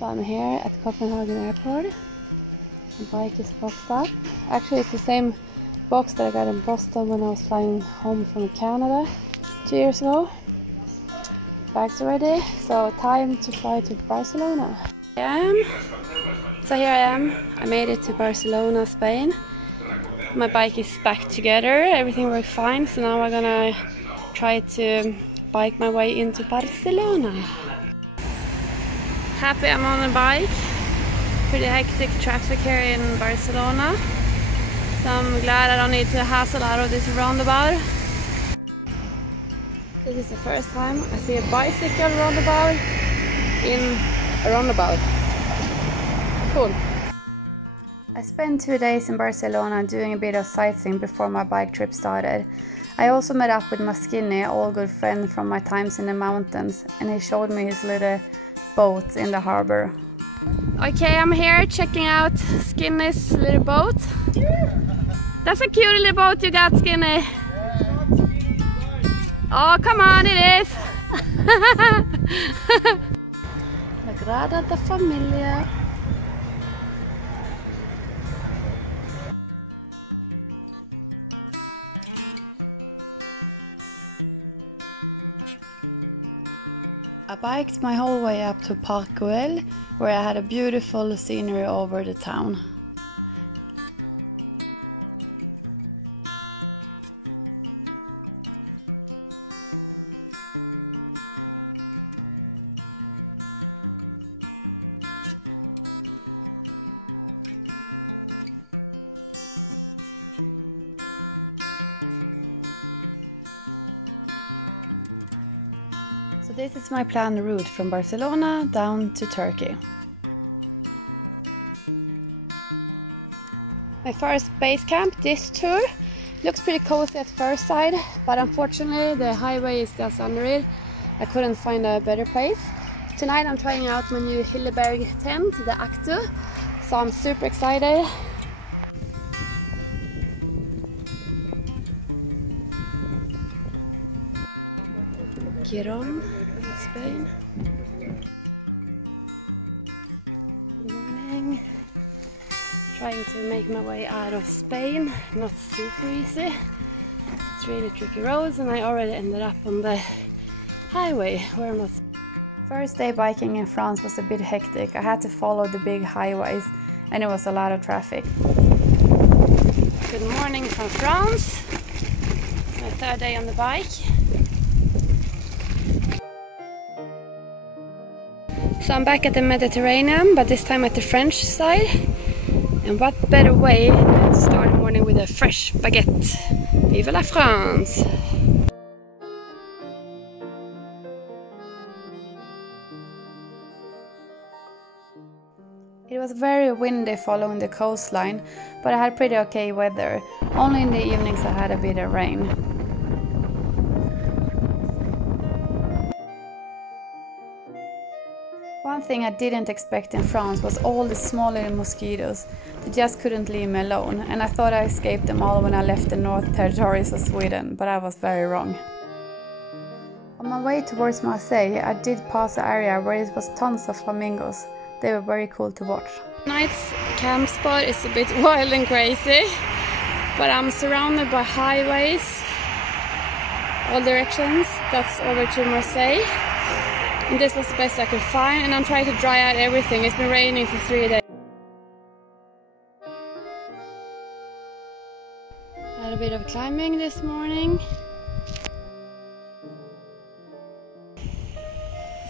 So I'm here at Copenhagen airport. The bike is boxed up. Actually, it's the same box that I got in Boston when I was flying home from Canada 2 years ago. Bags are ready, so time to fly to Barcelona. So here I am. I made it to Barcelona, Spain. My bike is back together, everything worked fine, so now I'm gonna try to bike my way into Barcelona. Happy I'm on a bike. Pretty hectic traffic here in Barcelona, so I'm glad I don't need to hassle out of this roundabout. This is the first time I see a bicycle roundabout in a roundabout. Cool. I spent 2 days in Barcelona doing a bit of sightseeing before my bike trip started. I also met up with my Skinny, old good friend from my times in the mountains, and he showed me his little boat in the harbor. Okay, I'm here checking out Skinny's little boat. That's a cute little boat you got, Skinny. Oh, come on, it is! La Grada da Familia. I biked my whole way up to Park Güell, where I had a beautiful scenery over the town. So this is my planned route from Barcelona down to Turkey. My first base camp this tour looks pretty cozy at first sight, but unfortunately the highway is just under it. I couldn't find a better place. Tonight I'm trying out my new Hilleberg tent, the Actu, so I'm super excited. Giron, Spain. Good morning. Trying to make my way out of Spain, not super easy. It's really tricky roads, and I already ended up on the highway where I'm not. First day biking in France was a bit hectic. I had to follow the big highways and it was a lot of traffic. Good morning from France. It's my third day on the bike. So I'm back at the Mediterranean, but this time at the French side. And what better way than to start the morning with a fresh baguette. Vive la France! It was very windy following the coastline, but I had pretty okay weather. Only in the evenings I had a bit of rain. One thing I didn't expect in France was all the small little mosquitoes. They just couldn't leave me alone, and I thought I escaped them all when I left the North Territories of Sweden, but I was very wrong. On my way towards Marseille, I did pass an area where it was tons of flamingos. They were very cool to watch. Tonight's camp spot is a bit wild and crazy, but I'm surrounded by highways, all directions. That's over to Marseille. And this was the best I could find, and I'm trying to dry out everything. It's been raining for 3 days. Had a bit of climbing this morning.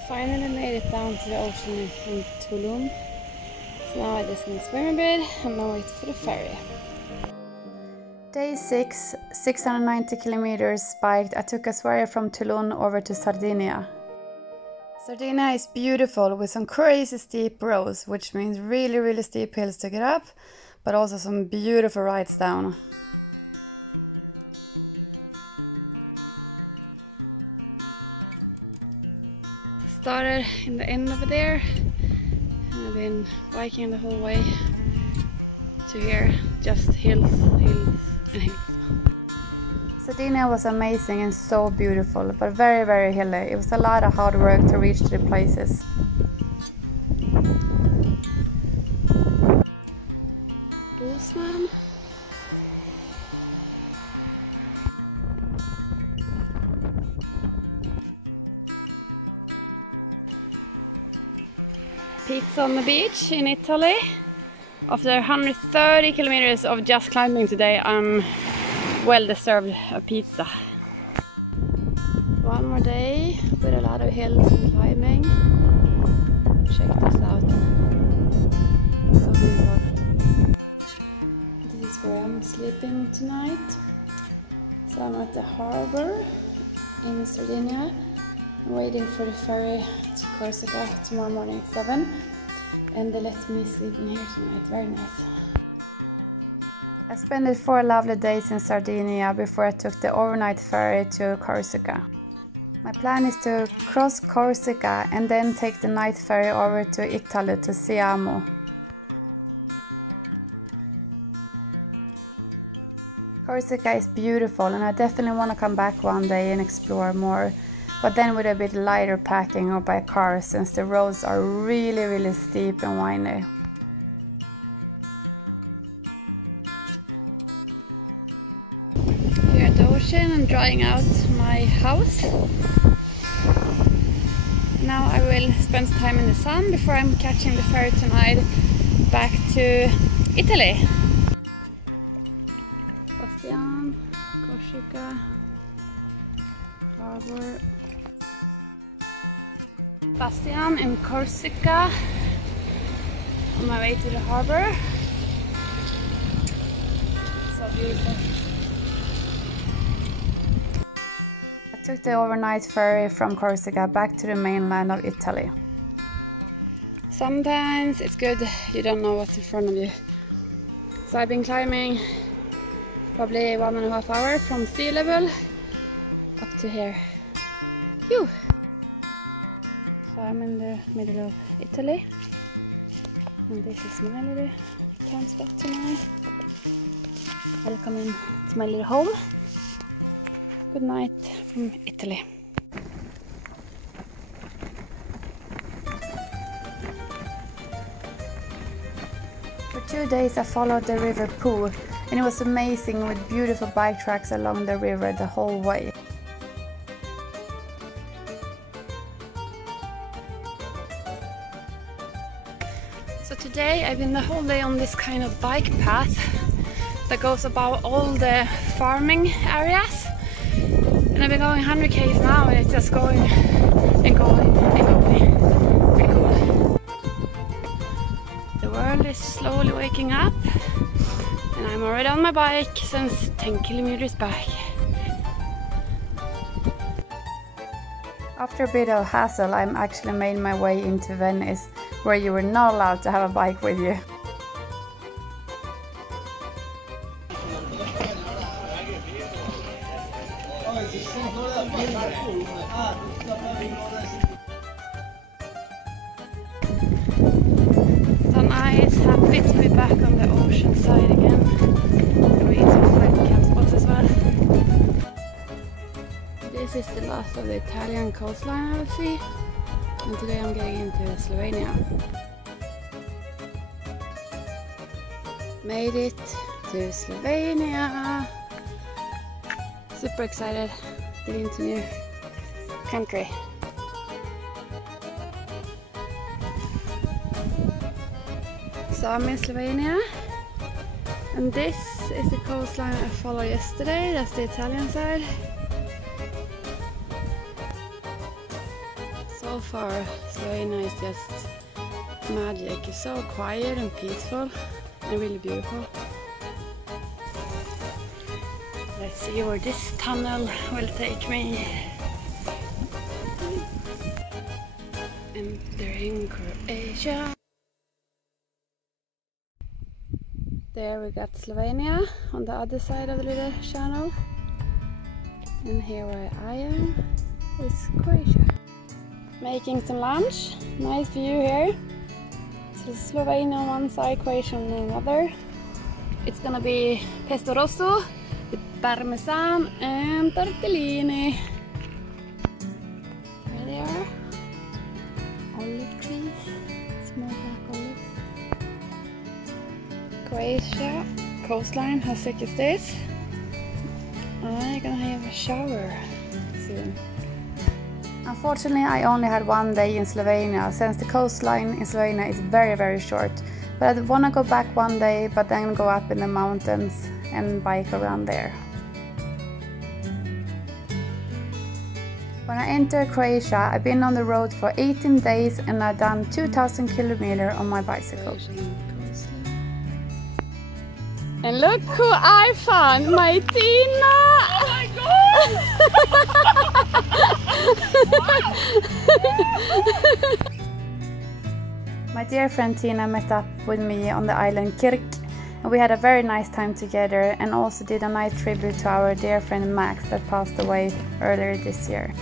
Finally made it down to the ocean in Tulum. So now I just need to swim a bit and then wait for the ferry. Day 6, 690 kilometers biked. I took a ferry from Tulum over to Sardinia. Sardinia is beautiful with some crazy steep roads, which means really steep hills to get up, but also some beautiful rides down. Started in the end over there, and I've been biking the whole way to here, just hills, hills and hills. Sardinia was amazing and so beautiful, but very hilly. It was a lot of hard work to reach the places. postman. Pizza on the beach in Italy. After 130 kilometers of just climbing today, I'm well deserved a pizza. One more day with a lot of hills and climbing. Check this out. So beautiful. This is where I'm sleeping tonight. So I'm at the harbor in Sardinia. I'm waiting for the ferry to Corsica tomorrow morning at 7. And they let me sleep in here tonight. Very nice. I spent 4 lovely days in Sardinia before I took the overnight ferry to Corsica. My plan is to cross Corsica and then take the night ferry over to Italy to Siamo. Corsica is beautiful and I definitely want to come back one day and explore more, but then with a bit lighter packing or by car since the roads are really steep and windy. Here at the ocean, I'm drying out my house. Now I will spend some time in the sun before I'm catching the ferry tonight back to Italy. Bastian, Corsica, harbor. Bastian in Corsica, on my way to the harbor. So beautiful. I took the overnight ferry from Corsica back to the mainland of Italy. Sometimes it's good you don't know what's in front of you. So I've been climbing probably 1.5 hours from sea level up to here. Phew. So I'm in the middle of Italy. And this is my little camp spot tonight. Welcome in to my little home. Good night from Italy. For 2 days I followed the river Po, and it was amazing with beautiful bike tracks along the river the whole way. So today I've been the whole day on this kind of bike path that goes about all the farming areas. And I've been going 100 k's now and it's just going and going and going. Pretty cool. The world is slowly waking up and I'm already on my bike since 10 kilometers back. After a bit of hassle, I'm actually made my way into Venice, where you were not allowed to have a bike with you. So nice, happy to be back on the ocean side again. We eat some fun camp spots as well. This is the last of the Italian coastline I will see. And today I'm getting into Slovenia. Made it to Slovenia. Super excited, getting into new country. So I'm in Slovenia, and this is the coastline I followed yesterday. That's the Italian side. So far, Slovenia is just magic. It's so quiet and peaceful and really beautiful. Let's see where this tunnel will take me. Entering Croatia. There we got Slovenia on the other side of the little channel. And here where I am is Croatia. Making some lunch. Nice view here. So Slovenia on one side, Croatia on another. It's gonna be pesto rosso with parmesan and tortellini. There they are. Olive trees, small black olives. Croatia coastline has 6 days. I'm gonna have a shower soon. Unfortunately, I only had 1 day in Slovenia, since the coastline in Slovenia is very short. But I want to go back 1 day, but then go up in the mountains and bike around there. When I entered Croatia, I've been on the road for 18 days and I've done 2,000 kilometers on my bicycle. And look who I found, my Tina! Oh my god! My dear friend Tina met up with me on the island Kirk, and we had a very nice time together and also did a nice tribute to our dear friend Max that passed away earlier this year.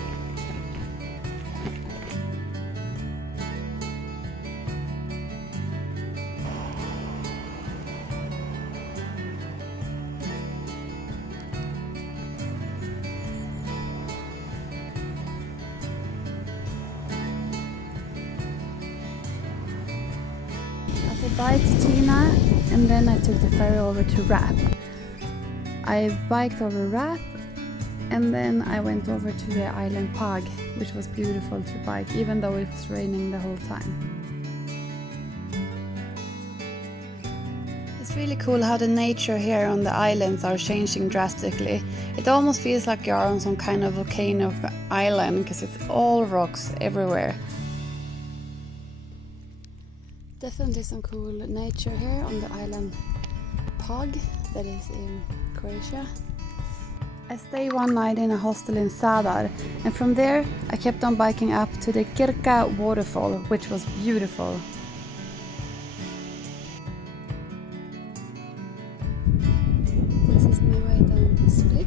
I said bye to Tina and then I took the ferry over to Rap. I biked over Rap and then I went over to the island Pag, which was beautiful to bike even though it was raining the whole time. It's really cool how the nature here on the islands are changing drastically. It almost feels like you're on some kind of volcano island because it's all rocks everywhere. Definitely some cool nature here on the island Pag, that is in Croatia. I stayed 1 night in a hostel in Zadar, and from there I kept on biking up to the Krka waterfall, which was beautiful. This is my way down to Split.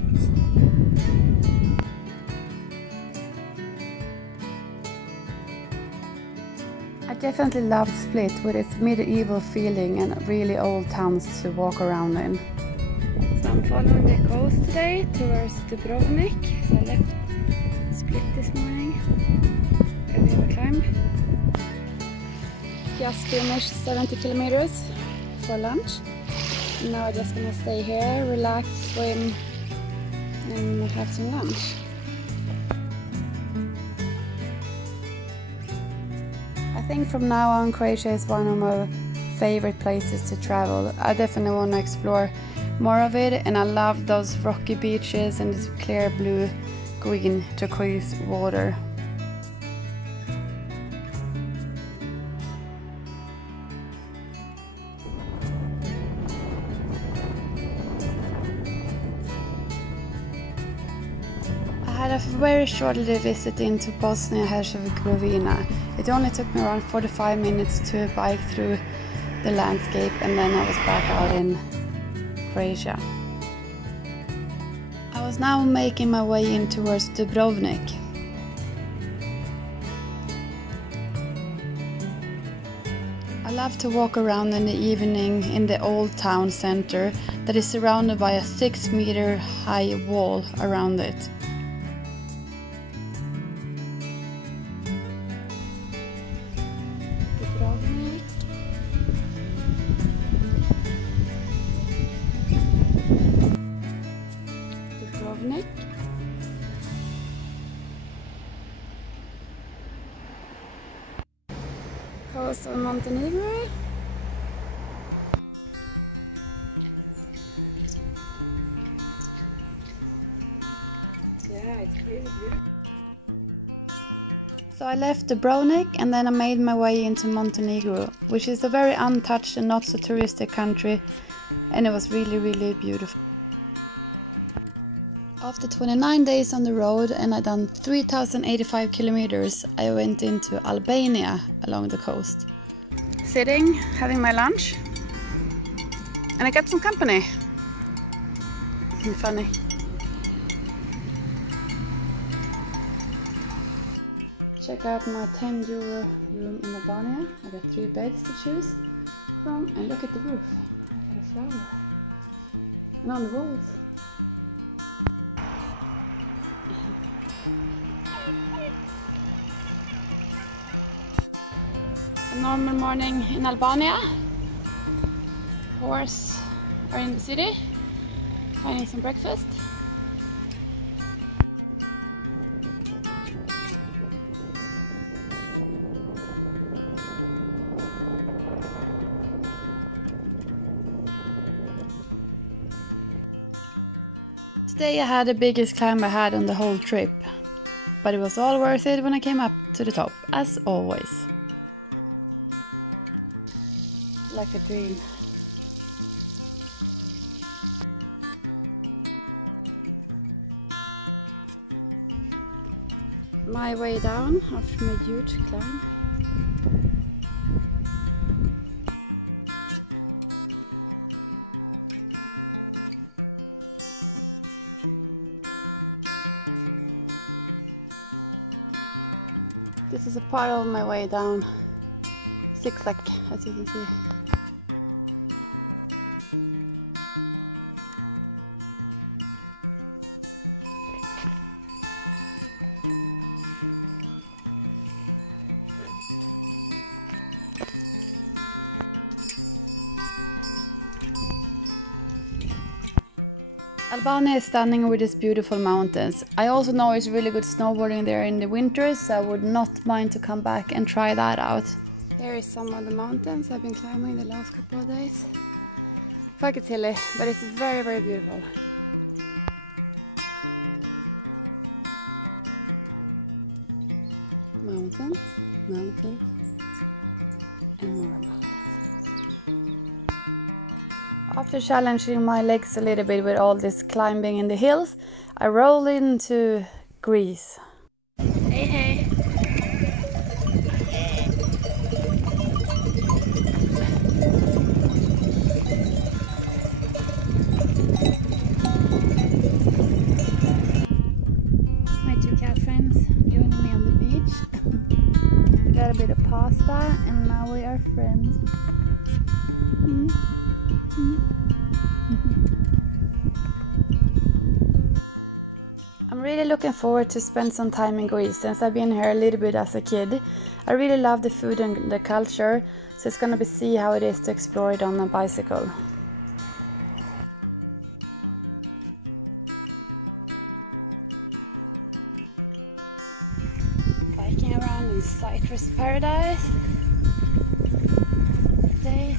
I definitely loved Split with its medieval feeling and really old towns to walk around in. So I'm following the coast today towards Dubrovnik. So I left Split this morning. Gonna have a climb. Just finished 70 kilometers for lunch. And now I'm just gonna stay here, relax, swim and have some lunch. I think from now on Croatia is one of my favorite places to travel. I definitely want to explore more of it, and I love those rocky beaches and this clear blue, green, turquoise water. I had a very short little visit into Bosnia-Herzegovina. It only took me around 45 minutes to bike through the landscape and then I was back out in Croatia. I was now making my way in towards Dubrovnik. I love to walk around in the evening in the old town center that is surrounded by a 6-meter high wall around it. Coast of Montenegro. Yeah, it's crazy beautiful. So I left Dubrovnik and then I made my way into Montenegro, which is a very untouched and not so touristic country, and it was really beautiful. After 29 days on the road and I'd done 3,085 kilometers, I went into Albania along the coast. Sitting, having my lunch, and I got some company. Funny. Check out my €10 room in Albania. I got 3 beds to choose from, and look at the roof. I got a flower. And on the walls. A normal morning in Albania. course, are in the city, finding some breakfast. Today I had the biggest climb I had on the whole trip, but it was all worth it when I came up to the top, as always. Like a dream. My way down after my huge climb. This is a part of my way down, zigzag, as you can see. Albania is stunning with its beautiful mountains. I also know it's really good snowboarding there in the winter, so I would not mind to come back and try that out. Here is some of the mountains I've been climbing the last couple of days. Fucking hilly, but it's very, very beautiful. Mountains, mountains, and more mountains. After challenging my legs a little bit with all this climbing in the hills, I rolled into Greece. Hey, hey. My two cat friends joining me on the beach. Got a bit of pasta and now we are friends. I'm really looking forward to spend some time in Greece since I've been here a little bit as a kid. I really love the food and the culture, so it's gonna be see how it is to explore it on a bicycle. Biking around in citrus paradise. Today,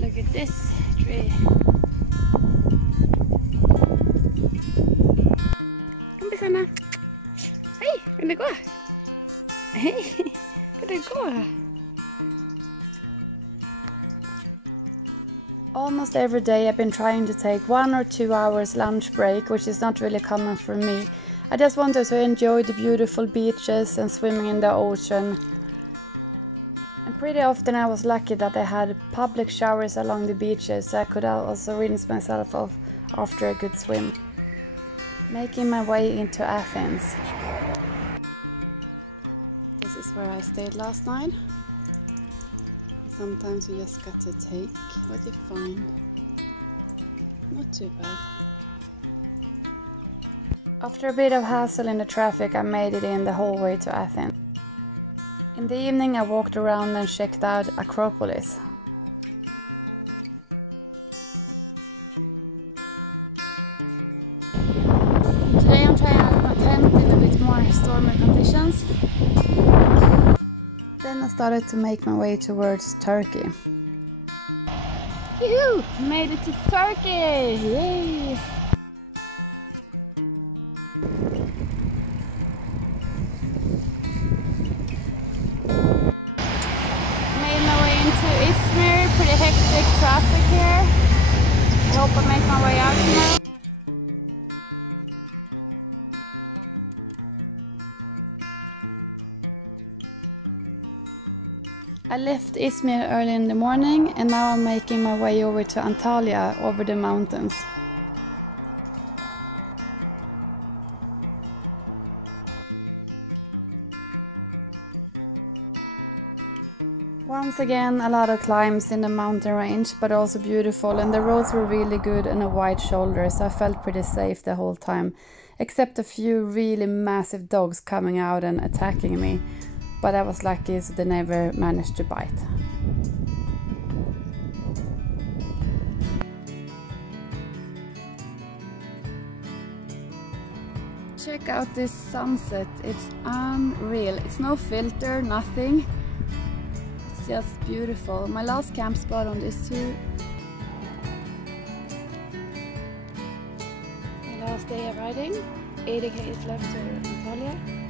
look at this tree. Hej, kan det gå? Hej, kan det gå? Almost every day I've been trying to take 1 or 2 hours lunch break, which is not really common for me. I just wanted to enjoy the beautiful beaches and swimming in the ocean. And pretty often I was lucky that they had public showers along the beaches, so I could also rinse myself off after a good swim. Making my way into Athens. This is where I stayed last night. Sometimes you just got to take what you find. Not too bad. After a bit of hassle in the traffic, I made it in the whole way to Athens. In the evening I walked around and checked out Acropolis. Today I'm trying out my tent in a bit more stormy conditions. Then I started to make my way towards Turkey. Yoo-hoo! Made it to Turkey! Yay! Made my way into Izmir, pretty hectic traffic here. I hope I make my way out tomorrow. I left Izmir early in the morning and now I'm making my way over to Antalya over the mountains. Once again, a lot of climbs in the mountain range, but also beautiful, and the roads were really good and a wide shoulder, so I felt pretty safe the whole time, except a few really massive dogs coming out and attacking me. But I was lucky, so they never managed to bite. Check out this sunset, it's unreal. It's no filter, nothing. It's just beautiful. My last camp spot on this tour. My last day of riding. 80 km left to Antalaya.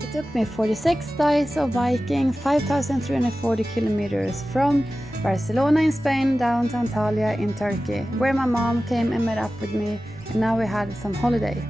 It took me 46 days of biking, 5,340 kilometers from Barcelona in Spain down to Antalya in Turkey, where my mom came and met up with me, and now we had some holiday.